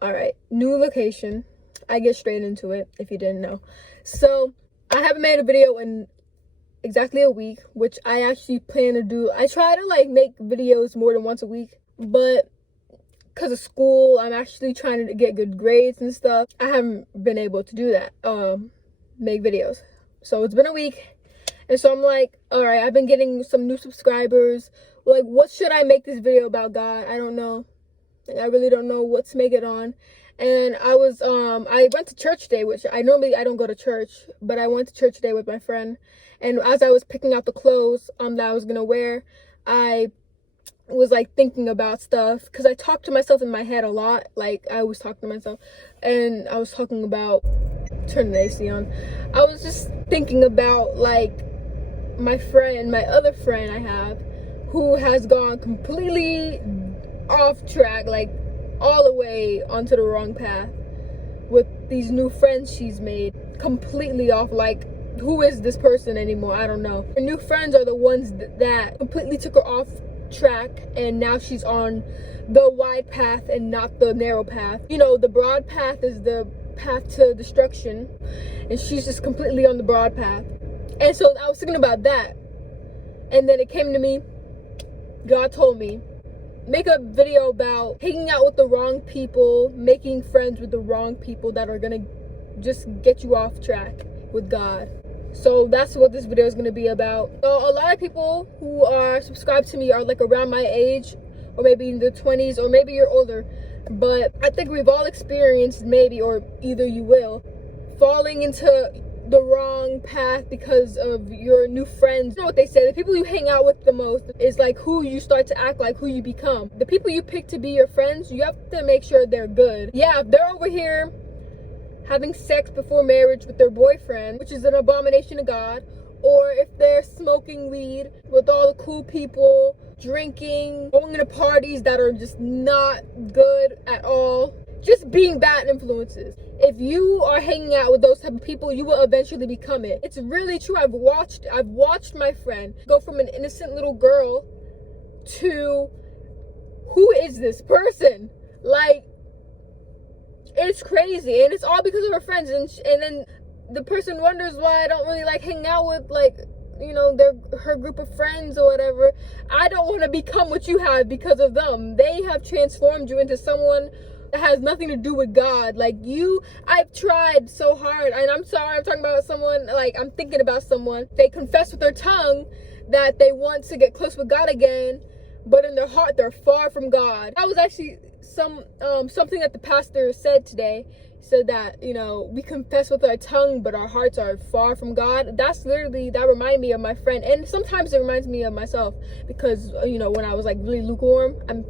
All right, new location. I get straight into it if you didn't know. So I haven't made a video in exactly a week, which I actually plan to do. I try to like make videos more than once a week, but because of school, I'm actually trying to get good grades and stuff. I haven't been able to do that, make videos. So it's been a week, and so I'm like, all right, I've been getting some new subscribers. Like, what should I make this video about, God? I don't know. I really don't know what to make it on. And I went to church today, which I don't go to church, but I went to church today with my friend. And as I was picking out the clothes that I was gonna wear, I was like thinking about stuff, because I talk to myself in my head a lot. Like, I was talking to myself, and I was talking about, turn the AC on. I was just thinking about like my other friend I have, who has gone completely off track, like all the way onto the wrong path with these new friends she's made. Completely off. Like, who is this person anymore? I don't know. Her new friends are the ones that completely took her off track, and now she's on the wide path and not the narrow path. You know, the broad path is the path to destruction, and she's just completely on the broad path. And so I was thinking about that, and then it came to me. God told me, make a video about hanging out with the wrong people, making friends with the wrong people that are gonna just get you off track with God. So that's what this video is gonna be about. So a lot of people who are subscribed to me are like around my age, or maybe in their 20s, or maybe you're older. But I think we've all experienced, maybe, or either you will, falling into the wrong path because of your new friends. You know what they say, the people you hang out with the most is like who you start to act like, who you become. The people you pick to be your friends, you have to make sure they're good. Yeah, if they're over here having sex before marriage with their boyfriend, which is an abomination to God, or if they're smoking weed with all the cool people, drinking, going to parties that are just not good at all, just being bad influences. If you are hanging out with those type of people, you will eventually become it. It's really true. I've watched my friend go from an innocent little girl to, who is this person? Like, it's crazy, and it's all because of her friends. And then the person wonders why I don't really like hanging out with, like, you know, her group of friends or whatever. I don't want to become what you have because of them. They have transformed you into someone that has nothing to do with God. Like, I've tried so hard, and I'm sorry, I'm talking about someone, like, I'm thinking about someone. They confess with their tongue that they want to get close with God again, but in their heart, they're far from God. That was actually something that the pastor said today. He said that, you know, we confess with our tongue, but our hearts are far from God. That reminded me of my friend, and sometimes it reminds me of myself, because, you know, when I was like really lukewarm, I'm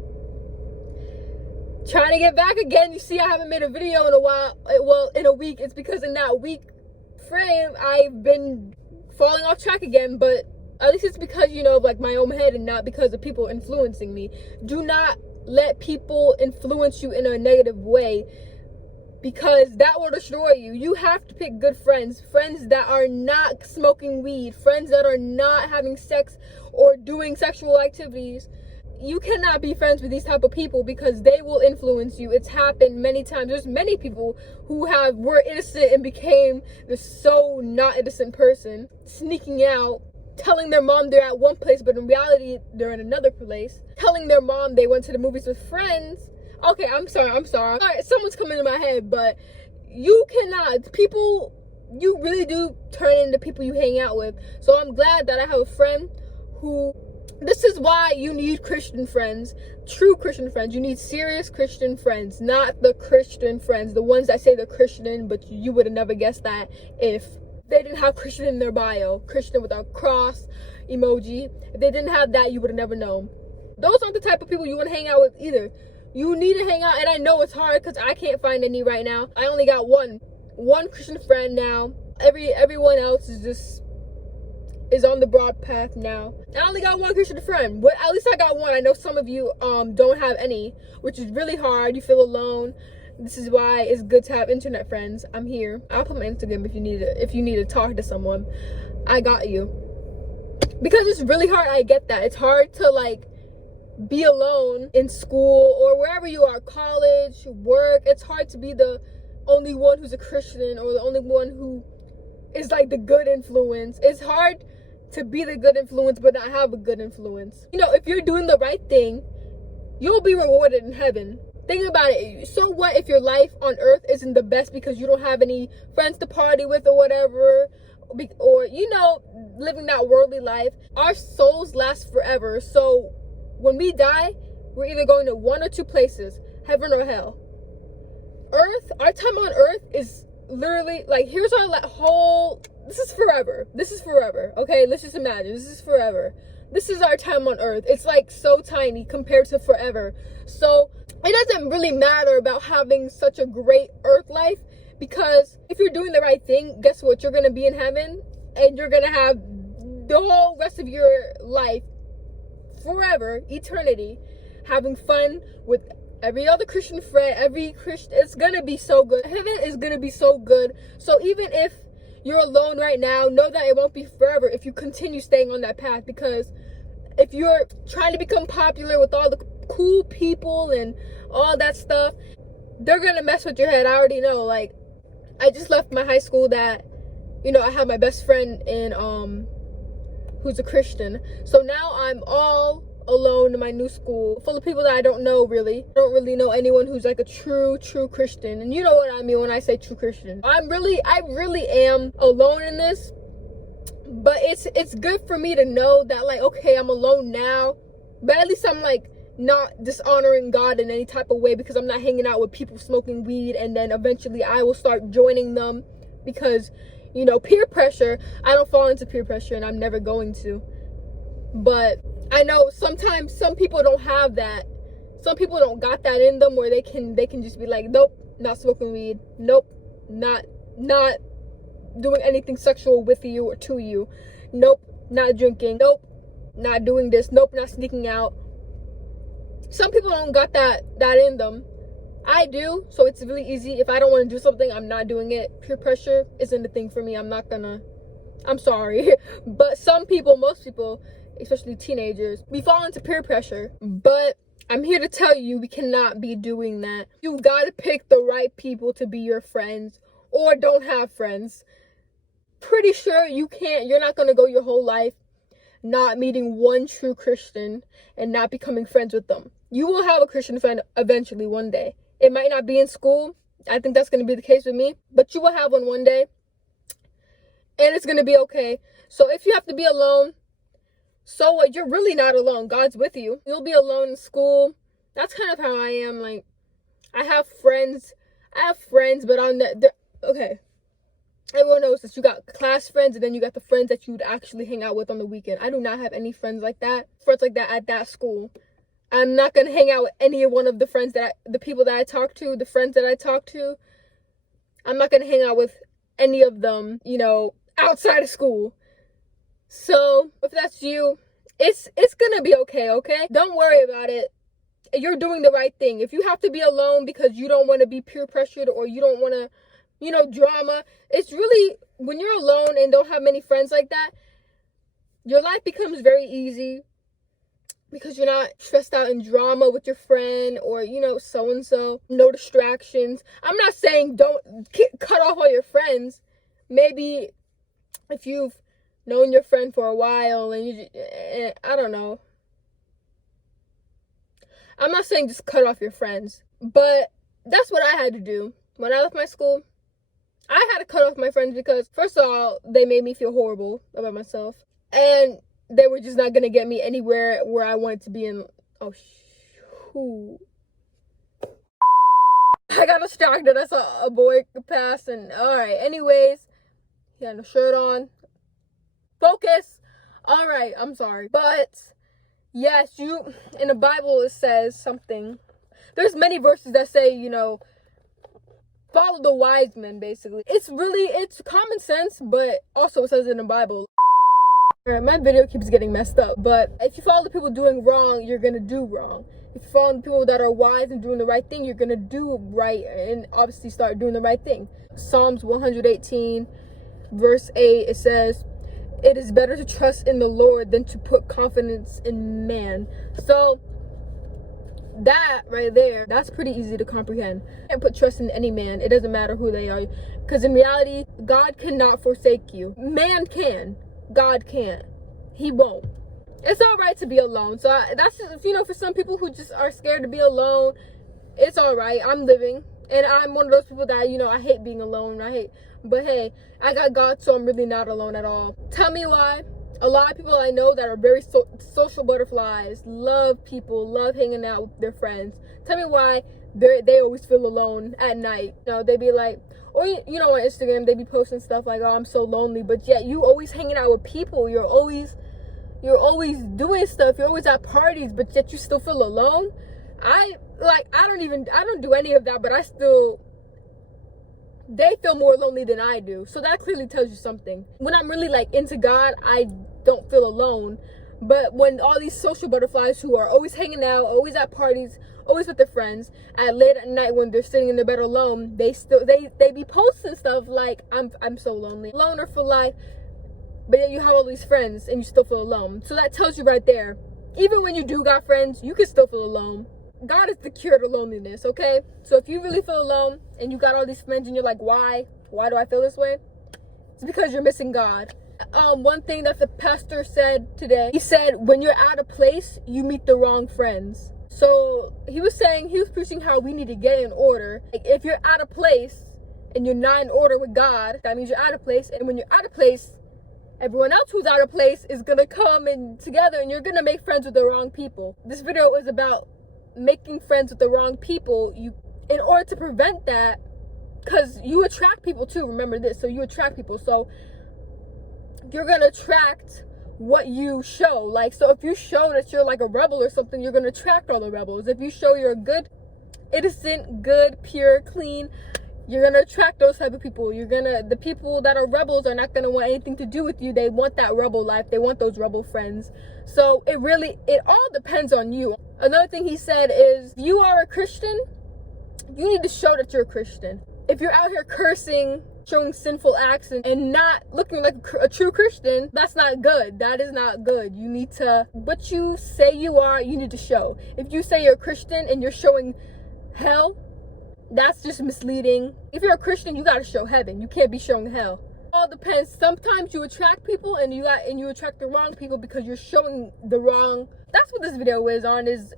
trying to get back again. You see, I haven't made a video in a while. Well, in a week. It's because in that week frame, I've been falling off track again, but at least it's because, you know, of like my own head and not because of people influencing me. Do not let people influence you in a negative way, because that will destroy you. You have to pick good friends that are not smoking weed, friends that are not having sex or doing sexual activities. You cannot be friends with these type of people, because they will influence you. It's happened many times. There's many people who were innocent and became this so not innocent person, sneaking out, telling their mom they're at one place, but in reality they're in another place, telling their mom they went to the movies with friends. Okay, I'm sorry. All right, someone's coming in my head, but you cannot. People, you really do turn into people you hang out with. So I'm glad that I have a friend who, this is why you need Christian friends, true Christian friends. You need serious Christian friends, not the Christian friends, the ones that say they're Christian, but you would have never guessed that if they didn't have Christian in their bio, Christian with a cross emoji. If they didn't have that, you would have never known. Those aren't the type of people you want to hang out with either. You need to hang out, and I know it's hard because I can't find any right now. I only got one Christian friend now. Everyone else is on the broad path now. I only got one Christian friend, but at least I got one. I know some of you don't have any, which is really hard. You feel alone. This is why it's good to have internet friends. I'm here. I'll put my Instagram if you need to talk to someone. I got you. Because it's really hard. I get that. It's hard to like be alone in school or wherever you are, college, work. It's hard to be the only one who's a Christian or the only one who is like the good influence. It's hard to be the good influence but not have a good influence. You know, if you're doing the right thing, you'll be rewarded in heaven. Think about it. So what if your life on earth isn't the best because you don't have any friends to party with or whatever, or, you know, living that worldly life? Our souls last forever. So when we die, we're either going to one or two places, heaven or hell. Earth, our time on earth is literally like, here's our whole, this is forever. This is forever. Okay, let's just imagine this is forever. This is our time on earth. It's like so tiny compared to forever. So it doesn't really matter about having such a great earth life, because if you're doing the right thing, guess what? You're going to be in heaven and you're going to have the whole rest of your life forever, eternity, having fun with every other Christian friend, every Christian. It's going to be so good. Heaven is going to be so good. So even if you're alone right now, know that it won't be forever if you continue staying on that path. Because if you're trying to become popular with all the cool people and all that stuff, they're gonna mess with your head. I already know. Like, I just left my high school that, you know, I have my best friend in who's a Christian. So now I'm all alone in my new school, full of people that I don't know really. I don't really know anyone who's like a true Christian. And you know what I mean when I say true Christian. I really am alone in this. But it's good for me to know that, like, okay, I'm alone now, but at least I'm like not dishonoring God in any type of way, because I'm not hanging out with people smoking weed, and then eventually I will start joining them because, you know, peer pressure. I don't fall into peer pressure, and I'm never going to. But I know sometimes some people don't have that. Some people don't got that in them where they can just be like, nope, not smoking weed. Nope, not doing anything sexual with you or to you. Nope, not drinking. Nope, not doing this. Nope, not sneaking out. Some people don't got that in them. I do, so it's really easy. If I don't want to do something, I'm not doing it. Peer pressure isn't a thing for me. I'm sorry. But some people, most people, especially teenagers, we fall into peer pressure. But I'm here to tell you, we cannot be doing that. You gotta pick the right people to be your friends, or don't have friends. Pretty sure you're not gonna go your whole life not meeting one true Christian and not becoming friends with them. You will have a Christian friend eventually one day. It might not be in school. I think that's going to be the case with me. But you will have one day. And it's going to be okay. So if you have to be alone, so what? You're really not alone. God's with you. You'll be alone in school. That's kind of how I am. Like, I have friends, but on okay. Everyone knows that you got class friends, and then you got the friends that you'd actually hang out with on the weekend. I do not have any friends like that at that school. I'm not going to hang out with any one of the friends the people that I talk to, the friends that I talk to. I'm not going to hang out with any of them, you know, outside of school. So if that's you, it's going to be okay, okay? Don't worry about it. You're doing the right thing. If you have to be alone because you don't want to be peer pressured, or you don't want to, you know, drama, it's really, when you're alone and don't have many friends like that, your life becomes very easy, because you're not stressed out in drama with your friend, or, you know, so-and-so. No distractions. I'm not saying don't cut off all your friends. Maybe if you've known your friend for a while and I don't know. I'm not saying just cut off your friends, but that's what I had to do. When I left my school, I had to cut off my friends because, first of all, they made me feel horrible about myself. And they were just not going to get me anywhere where I wanted to be in. Oh, shoot. I got distracted. I saw a boy pass, and alright. Anyways, he had no shirt on. Focus. Alright, I'm sorry. But, yes, in the Bible it says something. There's many verses that say, you know, follow the wise men, basically. It's common sense, but also it says it in the Bible. Alright, my video keeps getting messed up, but if you follow the people doing wrong, you're gonna do wrong. If you follow the people that are wise and doing the right thing, you're gonna do right, and obviously start doing the right thing. Psalms 118 verse 8, it says, "It is better to trust in the Lord than to put confidence in man." So that right there, that's pretty easy to comprehend. You can't put trust in any man. It doesn't matter who they are, because in reality, God cannot forsake you. Man can, God can't. He won't. It's all right to be alone. So that's just, you know, for some people who just are scared to be alone, it's all right. I'm living, and I'm one of those people that, you know, I hate being alone. But hey, I got God, so I'm really not alone at all. Tell me why. A lot of people I know that are very social butterflies, love people, love hanging out with their friends. Tell me why they always feel alone at night. You know, they be like, or you know, on Instagram they be posting stuff like, oh, I'm so lonely, but yet you always hanging out with people. You're always doing stuff. You're always at parties, but yet you still feel alone. I don't do any of that, but they feel more lonely than I do. So that clearly tells you something. When I'm really like into God, I don't feel alone. But when all these social butterflies who are always hanging out, always at parties, always with their friends, at late at night when they're sitting in their bed alone, they be posting stuff like, I'm so lonely, loner for life. But yet you have all these friends and you still feel alone. So that tells you right there, even when you do got friends, you can still feel alone. God is the cure to loneliness, okay? So if you really feel alone and you got all these friends and you're like, why do I feel this way? It's because you're missing God. One thing that the pastor said today, he said, when you're out of place, you meet the wrong friends. So he was preaching how we need to get in order. Like, if you're out of place and you're not in order with God, that means you're out of place. And when you're out of place, everyone else who's out of place is gonna come in together, and you're gonna make friends with the wrong people. This video is about making friends with the wrong people. In order to prevent that, because you attract people too, remember this. So you attract people, so you're gonna attract what you show. Like, so if you show that you're like a rebel or something, you're gonna attract all the rebels. If you show you're a good, innocent, good, pure, clean, you're gonna attract those type of people. The people that are rebels are not gonna want anything to do with you. They want that rebel life. They want those rebel friends. So it all depends on you. Another thing he said is, if you are a Christian, you need to show that you're a Christian. If you're out here cursing, showing sinful acts, and not looking like a true Christian, that's not good. That is not good. You need to, what you say you are, you need to show. If you say you're a Christian and you're showing hell, that's just misleading. If you're a Christian, you gotta show heaven. You can't be showing hell. All depends. Sometimes you attract people and you attract the wrong people because you're showing the wrong. That's what this video is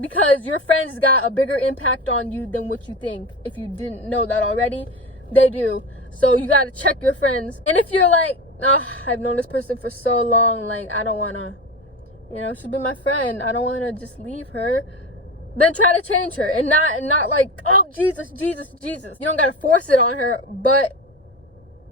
because your friends got a bigger impact on you than what you think. If you didn't know that already, they do. So you gotta check your friends. And if you're like, oh, I've known this person for so long, like, I don't wanna, she's been my friend, I don't wanna just leave her, then try to change her. And not like, oh, Jesus. You don't gotta force it on her, but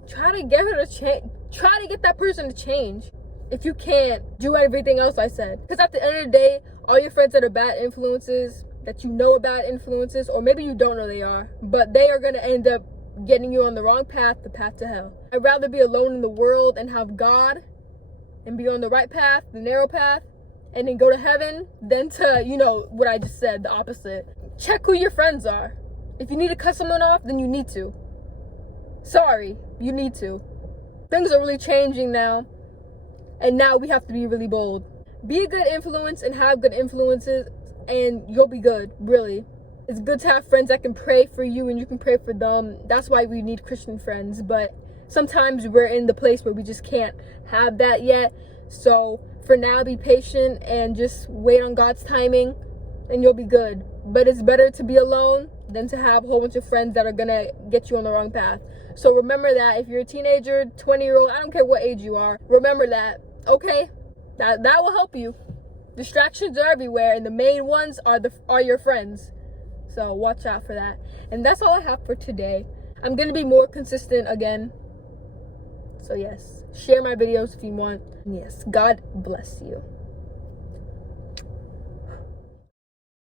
try to get her to change. Try to get that person to change. If you can't, do everything else I said. Because at the end of the day, all your friends that are bad influences, that you know are bad influences, or maybe you don't know they are, but they are gonna end up getting you on the wrong path, the path to hell. I'd rather be alone in the world and have God and be on the right path, the narrow path, and then go to heaven, than to, what I just said, the opposite. Check who your friends are. If you need to cut someone off, then you need to. Sorry, you need to. Things are really changing now, and now we have to be really bold. Be a good influence and have good influences, and you'll be good, really. It's good to have friends that can pray for you and you can pray for them. That's why we need Christian friends, but sometimes we're in the place where we just can't have that yet. So for now, be patient and just wait on God's timing and you'll be good. But it's better to be alone than to have a whole bunch of friends that are gonna get you on the wrong path. So remember that. If you're a teenager, 20-year-old, I don't care what age you are, remember that, okay? That will help you. Distractions are everywhere, and the main ones are your friends. So watch out for that. And that's all I have for today. I'm gonna be more consistent again. So yes, share my videos if you want. Yes, God bless you.